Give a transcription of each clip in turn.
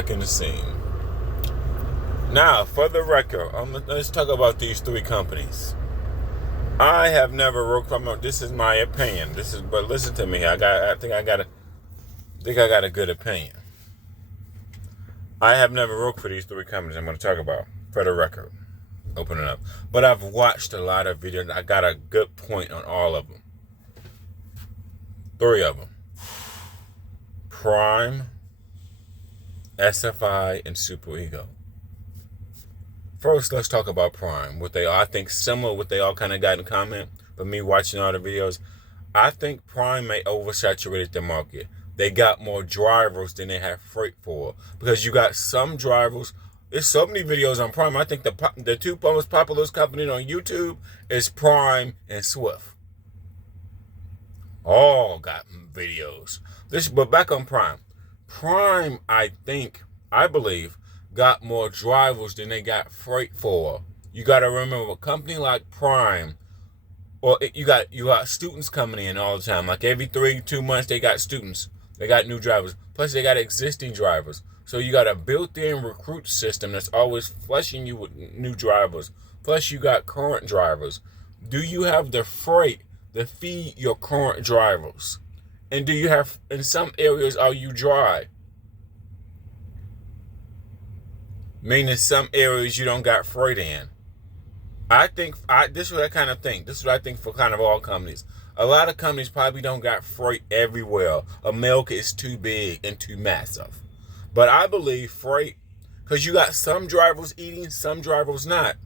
back in the scene. Now, for the record, let's talk about these three companies. I have never worked from them. This is my opinion. But listen to me. I think I got a good opinion. I have never worked for these three companies I'm going to talk about. For the record, open it up. But I've watched a lot of videos. I got a good point on all of them. Three of them: Prime, SFI, and Super Ego. First, let's talk about Prime. What they all, I think, similar. What they all kind of got in common. But me watching all the videos, I think Prime may oversaturate the market. They got more drivers than they have freight for, because you got some drivers. There's so many videos on Prime. I think the two most popular companies on YouTube is Prime and Swift. All got videos. But back on Prime. Prime, I believe, got more drivers than they got freight for. You got to remember, a company like Prime, or you got students coming in all the time. Like every 2 months, they got students. They got new drivers. Plus, they got existing drivers. So you got a built-in recruit system that's always flushing you with new drivers. Plus, you got current drivers. Do you have the freight to feed your current drivers? And do you have, in some areas, are you dry? Meaning some areas you don't got freight in. This is what I kind of think. This is what I think for kind of all companies. A lot of companies probably don't got freight everywhere. America is too big and too massive. But I believe freight, because you got some drivers eating, some drivers not.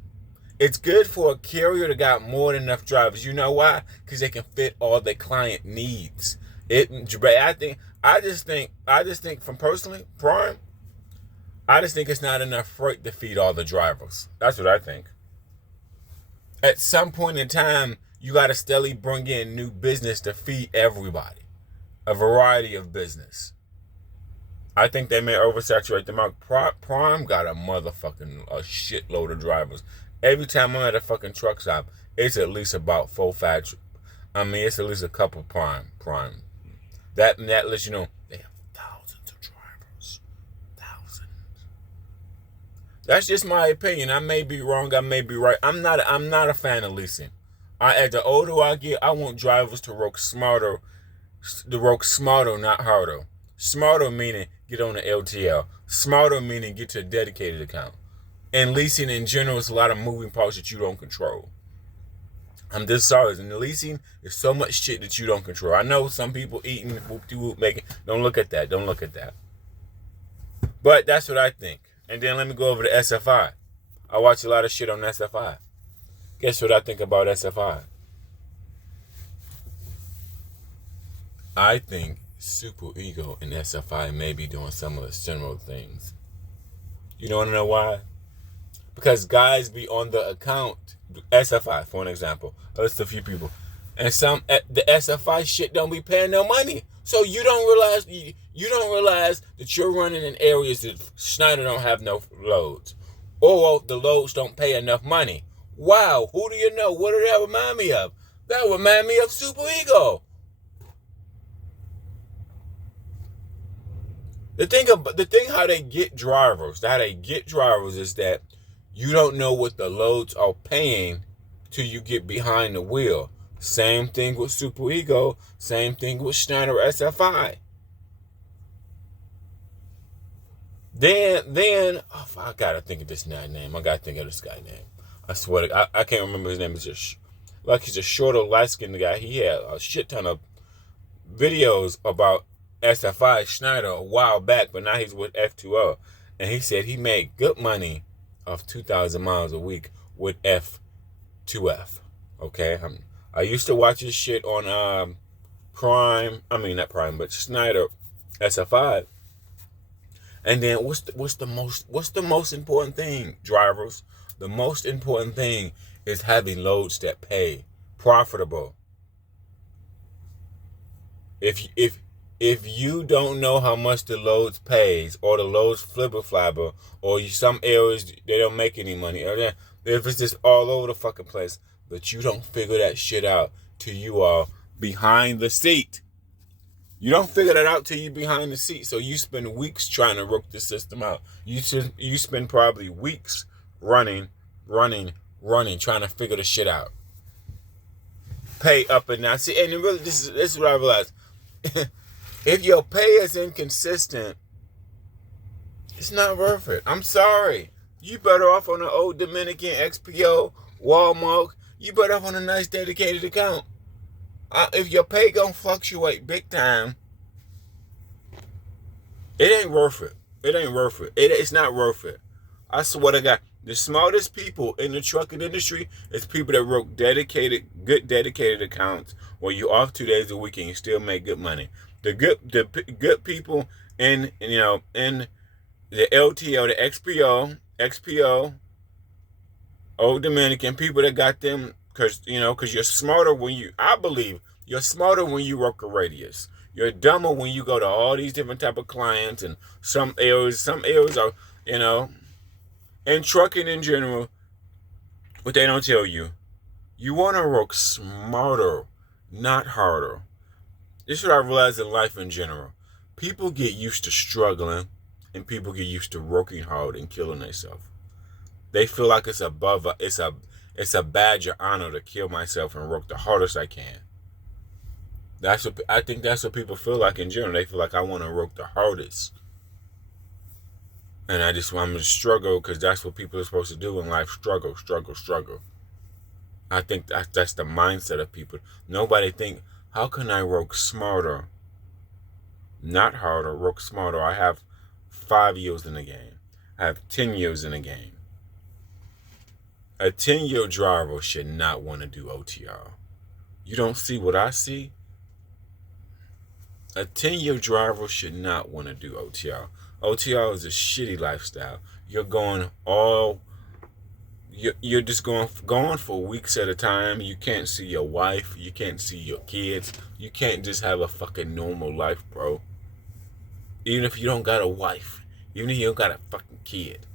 It's good for a carrier to got more than enough drivers. You know why? Because they can fit all their client needs. I just think from personally, Prime, I just think it's not enough freight to feed all the drivers. That's what I think. At some point in time, you got to steadily bring in new business to feed everybody. A variety of business. I think they may oversaturate the market. Prime got a shitload of drivers. Every time I'm at a fucking truck stop, it's at least about 4-5. It's at least a couple Prime. That lets you know they have thousands of drivers. Thousands. That's just my opinion. I may be wrong. I may be right. I'm not a fan of leasing. As the older I get, I want drivers to work smarter. Not harder. Smarter meaning get on the LTL. Smarter meaning get to a dedicated account. And leasing in general is a lot of moving parts that you don't control. I'm just sorry. In the leasing, there's so much shit that you don't control. I know some people eating whoop-de-whoop making. Don't look at that. But that's what I think. And then let me go over to SFI. I watch a lot of shit on SFI. Guess what I think about SFI? I think Super Ego and SFI may be doing some of the similar things. You don't want to know why? Because guys be on the account, SFI for an example, list a few people, and the SFI shit don't be paying no money, so you don't realize that you're running in areas that Schneider don't have no loads, or the loads don't pay enough money. Wow, who do you know? What did that remind me of? That remind me of Super Ego. The thing how they get drivers is that you don't know what the loads are paying till you get behind the wheel. Same thing with Super Ego. Same thing with Schneider SFI. Then I gotta think of this guy's name. I gotta think of this guy's name. I swear to God, I can't remember his name. It's just like he's a shorter, light-skinned guy. He had a shit ton of videos about SFI Schneider a while back, but now he's with F2O, and he said he made good money of 2,000 miles a week with F2F. Okay, I used to watch his shit on Prime. Not Prime, but Schneider SFI. And then what's the most important thing, drivers? The most important thing is having loads that pay, profitable. If you don't know how much the loads pays, or the loads flibber, or some areas they don't make any money, or if it's just all over the fucking place, but you don't figure that shit out till you are behind the seat. You don't figure that out till you behind the seat. So you spend weeks trying to work the system out. You spend probably weeks running, trying to figure the shit out. Pay up and down. See, and really, this is what I realized. If your pay is inconsistent, it's not worth it. I'm sorry. You better off on an old Dominican XPO, Walmart. You better off on a nice dedicated account. If your pay gonna fluctuate big time, it ain't worth it. It ain't worth it. It's not worth it. I swear to God, the smartest people in the trucking industry is people that work good dedicated accounts where you off 2 days a week and you still make good money. The good people in the LTO, the XPO, Old Dominican people that got them, because you're smarter I believe you're smarter when you work a radius. You're dumber when you go to all these different type of clients, and some areas are, and trucking in general, what they don't tell you, you want to work smarter, not harder. This is what I realized in life in general. People get used to struggling, and people get used to working hard and killing themselves. They feel like it's a badge of honor to kill myself and work the hardest I can. I think that's what people feel like in general. They feel like I want to work the hardest. And I'm going to struggle because that's what people are supposed to do in life. Struggle. I think that's the mindset of people. Nobody think, how can I work smarter? Not harder, work smarter. I have 5 years in the game. I have 10 years in the game. A 10-year driver should not want to do OTR. You don't see what I see? A 10-year driver should not want to do OTR. OTR is a shitty lifestyle. You're just going for weeks at a time. You can't see your wife. You can't see your kids. You can't just have a fucking normal life, bro. Even if you don't got a wife. Even if you don't got a fucking kid.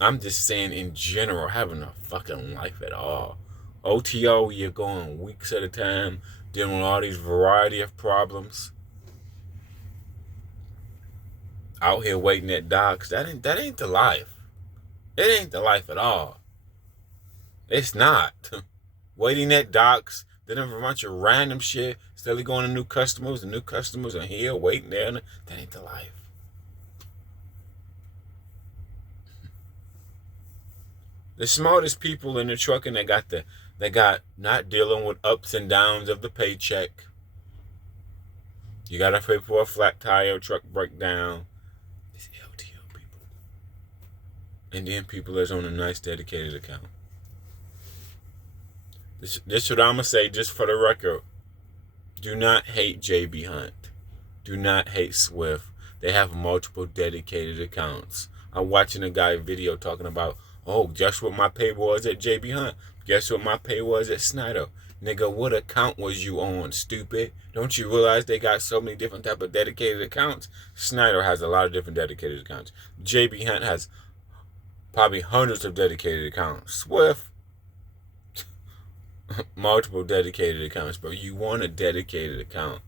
I'm just saying in general, having a fucking life at all. OTO, you're going weeks at a time, dealing with all these variety of problems. Out here waiting at docks. That ain't the life. It ain't the life at all. It's not. Waiting at docks, then a bunch of random shit, steadily going to new customers, and new customers are here waiting there. That ain't the life. The smartest people in the trucking, they got not dealing with ups and downs of the paycheck. You gotta pay for a flat tire, truck breakdown. It's LTO people. And then people that's on a nice dedicated account. This is what I'm gonna say just for the record. Do not hate JB Hunt. Do not hate Swift. They have multiple dedicated accounts. I'm watching a guy video talking about, oh, guess what my pay was at JB Hunt? Guess what my pay was at Snyder? Nigga, what account was you on, stupid? Don't you realize they got so many different type of dedicated accounts? Snyder has a lot of different dedicated accounts. JB Hunt has probably hundreds of dedicated accounts. Swift, multiple dedicated accounts, but you want a dedicated account.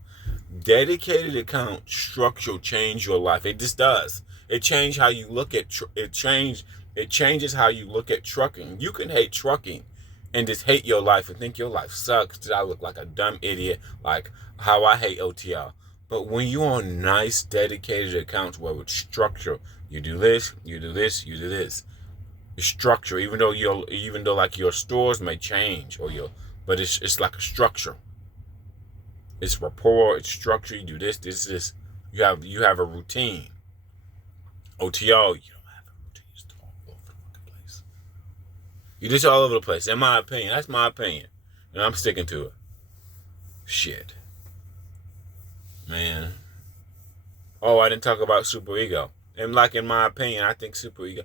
Dedicated account structure change your life. It just does. It changes how you look at it changes how you look at trucking. You can hate trucking and just hate your life and think your life sucks. That I look like a dumb idiot, like how I hate OTR. But when you're on nice dedicated accounts where with structure, you do this, you do this, you do this. The structure, even though like your stores may change but it's like a structure. It's rapport, it's structure. You do this. You have a routine. OTR, you don't have a routine. It's all over the fucking place. You just all over the place. In my opinion, that's my opinion, and I'm sticking to it. Shit, man. Oh, I didn't talk about Super Ego. And like in my opinion, I think Super Ego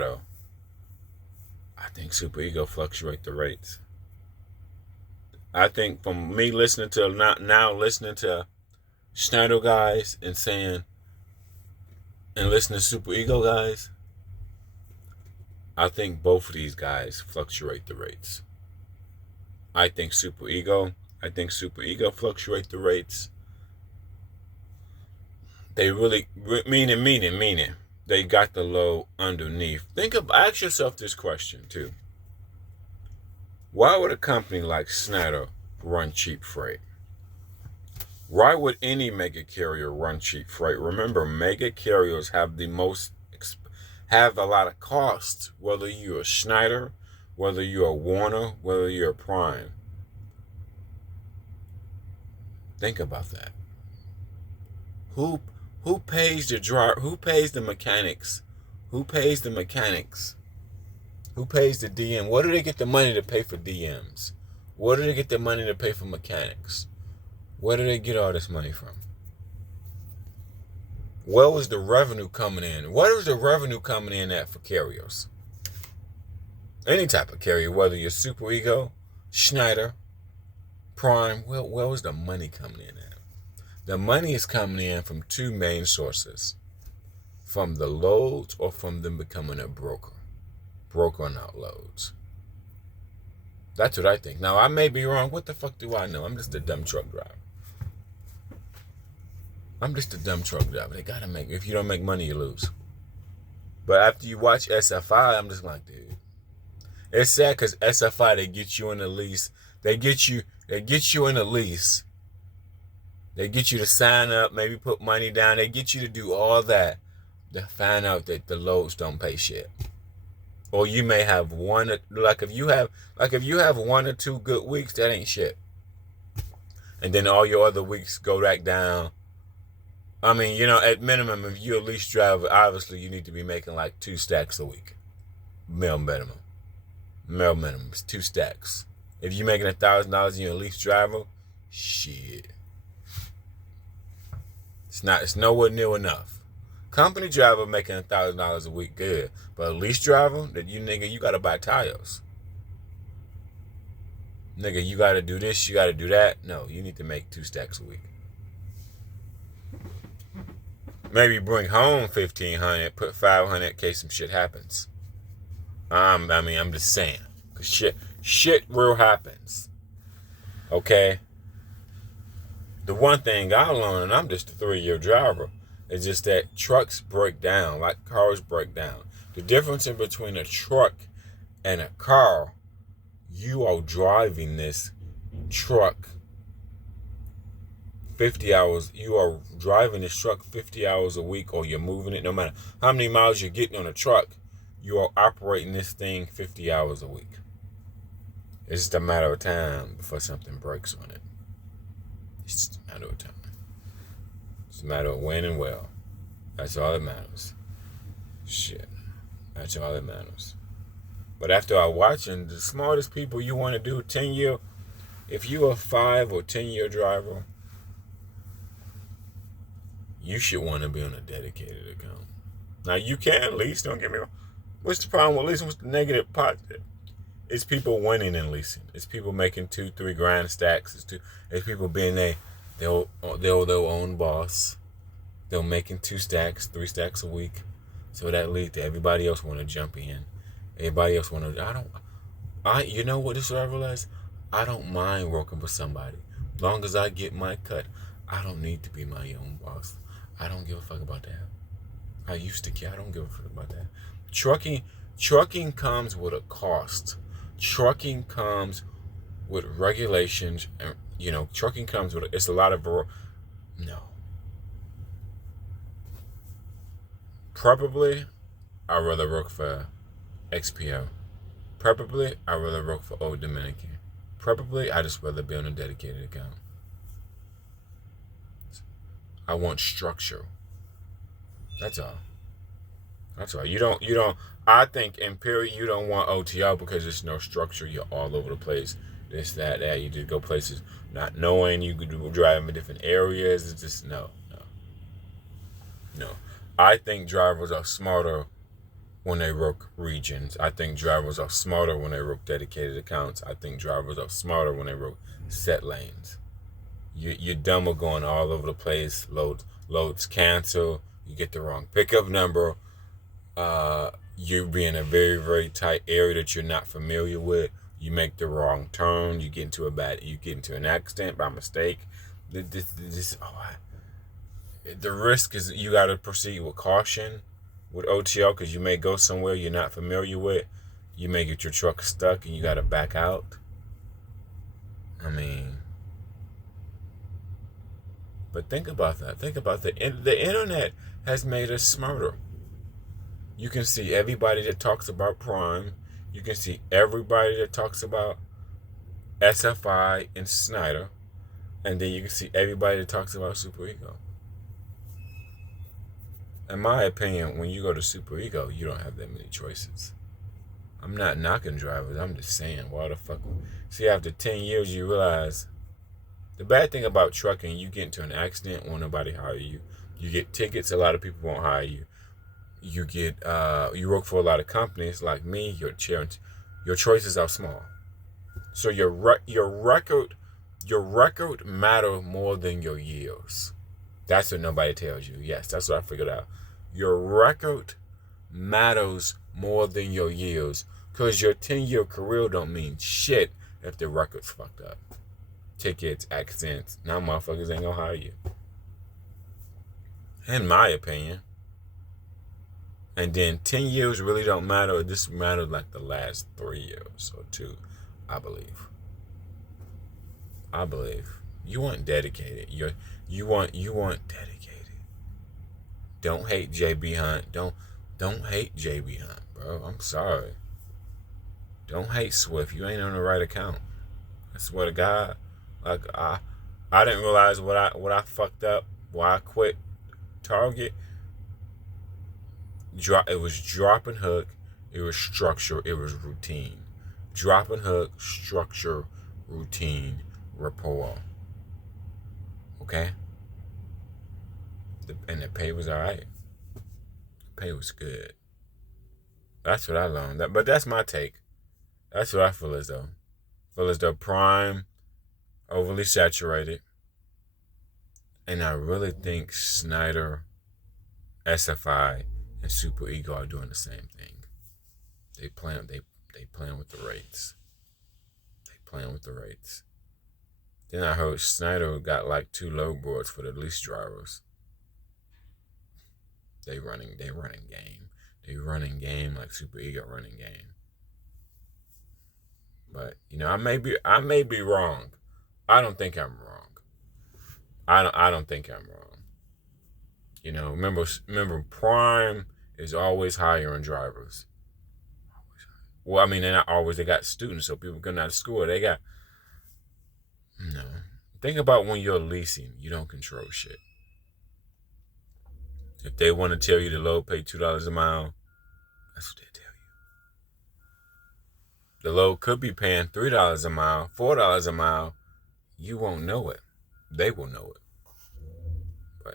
though. I think Super Ego fluctuate the rates. I think from me listening to Schneider guys and listening to Super Ego guys, I think both of these guys fluctuate the rates. I think Super Ego fluctuate the rates. They really, meaning. They got the load underneath. Ask yourself this question too. Why would a company like Snyder run cheap freight? Why would any mega carrier run cheap freight? Remember, mega carriers have have a lot of costs, whether you're a Schneider, whether you're a Warner, whether you're a Prime. Think about that. Who pays the driver? Who pays the mechanics? Who pays the mechanics? Who pays the DM? Where do they get the money to pay for DMs? Where do they get the money to pay for mechanics? Where do they get all this money from? Where was the revenue coming in? What was the revenue coming in at for carriers? Any type of carrier, whether you're Super Ego, Schneider, Prime, where was the money coming in at? The money is coming in from two main sources. From the loads or from them becoming a broker. Brokering out loads. That's what I think. Now, I may be wrong. What the fuck do I know? I'm just a dumb truck driver. They gotta make, if you don't make money, you lose. But after you watch SFI, I'm just like, dude. It's sad because SFI, they get you in the lease. They get you in the lease. They get you to sign up, maybe put money down. They get you to do all that to find out that the loads don't pay shit. Or you may have one, like if you have 1 or 2 good weeks, that ain't shit. And then all your other weeks go back down. I mean, at minimum, if you're a lease driver, obviously you need to be making like 2 stacks a week. Male minimum is 2 stacks. If you're making $1,000 and you're a lease driver, shit. It's nowhere near enough. Company driver making $1,000 a week, good. But a lease driver, that you gotta buy tires. Nigga, you gotta do this, you gotta do that. No, you need to make 2 stacks a week. Maybe bring home $1,500, put $500 in case some shit happens. I'm just saying. Cause shit real happens. Okay? The one thing I learned, and I'm just a 3-year driver, is just that trucks break down like cars break down. The difference in between a truck and a car, you are driving this truck 50 hours. You are driving this truck 50 hours a week, or you're moving it. No matter how many miles you're getting on a truck, you are operating this thing 50 hours a week. It's just a matter of time before something breaks on it. It's just a matter of time. It's a matter of when and well. That's all that matters. Shit. That's all that matters. But after I watching, the smartest people you want to do 10-year, if you're a 5 or 10-year driver, you should want to be on a dedicated account. Now you can lease, don't get me wrong. What's the problem with leasing? What's the negative positive? It's people winning in leasing. It's people making 2-3 grand stacks. It's people being their own boss. They're making 2 stacks, 3 stacks a week. So that leads to everybody else want to jump in. Everybody else want to. You know what this is what I realized? I don't mind working for somebody. As long as I get my cut, I don't need to be my own boss. I don't give a fuck about that. I used to care. I don't give a fuck about that. Trucking comes with a cost. Trucking comes with regulations, and trucking comes with it's a lot of no. Probably, I'd rather work for XPO. Probably, I'd rather work for Old Dominican. Probably, I just rather be on a dedicated account. I want structure. That's all. You don't. I think in period you don't want OTR because there's no structure. You're all over the place. This, that. You just go places not knowing. You could drive in different areas. It's just no. I think drivers are smarter when they work regions. I think drivers are smarter when they work dedicated accounts. I think drivers are smarter when they work set lanes. You're dumber going all over the place. Loads cancel. You get the wrong pickup number. You be in a very, very tight area that you're not familiar with. You make the wrong turn. You get into an accident by mistake. the risk is you got to proceed with caution with OTO because you may go somewhere you're not familiar with. You may get your truck stuck and you got to back out. I mean, but think about that. Think about the internet has made us smarter. You can see everybody that talks about Prime. You can see everybody that talks about SFI and Snyder. And then you can see everybody that talks about Super Ego. In my opinion, when you go to Super Ego, you don't have that many choices. I'm not knocking drivers. I'm just saying, why the fuck? See, after 10 years, you realize the bad thing about trucking, you get into an accident, won't nobody hire you. You get tickets, a lot of people won't hire you. You get, you work for a lot of companies like me. Your choices are small. So your record matter more than your years. That's what nobody tells you. Yes, that's what I figured out. Your record matters more than your years, because your 10-year career don't mean shit if the record's fucked up. Tickets, accidents, now motherfuckers ain't gonna hire you. In my opinion. And then 10 years really don't matter. This matters like the last 3 years or 2, I believe. You want dedicated. You want dedicated. Don't hate JB Hunt. Don't hate JB Hunt, bro. I'm sorry. Don't hate Swift. You ain't on the right account. I swear to God. Like I didn't realize what I fucked up. Why I quit Target. It was drop and hook. It was structure. It was routine. Drop and hook, structure, routine, rapport. Okay? And the pay was alright. The pay was good. That's what I learned. But that's my take. That's what I feel as though. Prime, overly saturated. And I really think Snyder, SFI, and Super Ego are doing the same thing. They playing with the rates. Then I heard Snyder got like 2 load boards for the lease drivers. They running game. They running game like Super Ego running game. But I may be wrong. I don't think I'm wrong. I don't think I'm wrong. Remember Prime is always hiring drivers. Well, I mean, they're not always. They got students, so people coming out of school. They got Think about when you're leasing, you don't control shit. If they want to tell you the load pay $2 a mile, that's what they tell you. The load could be paying $3 a mile, $4 a mile. You won't know it. They will know it. But,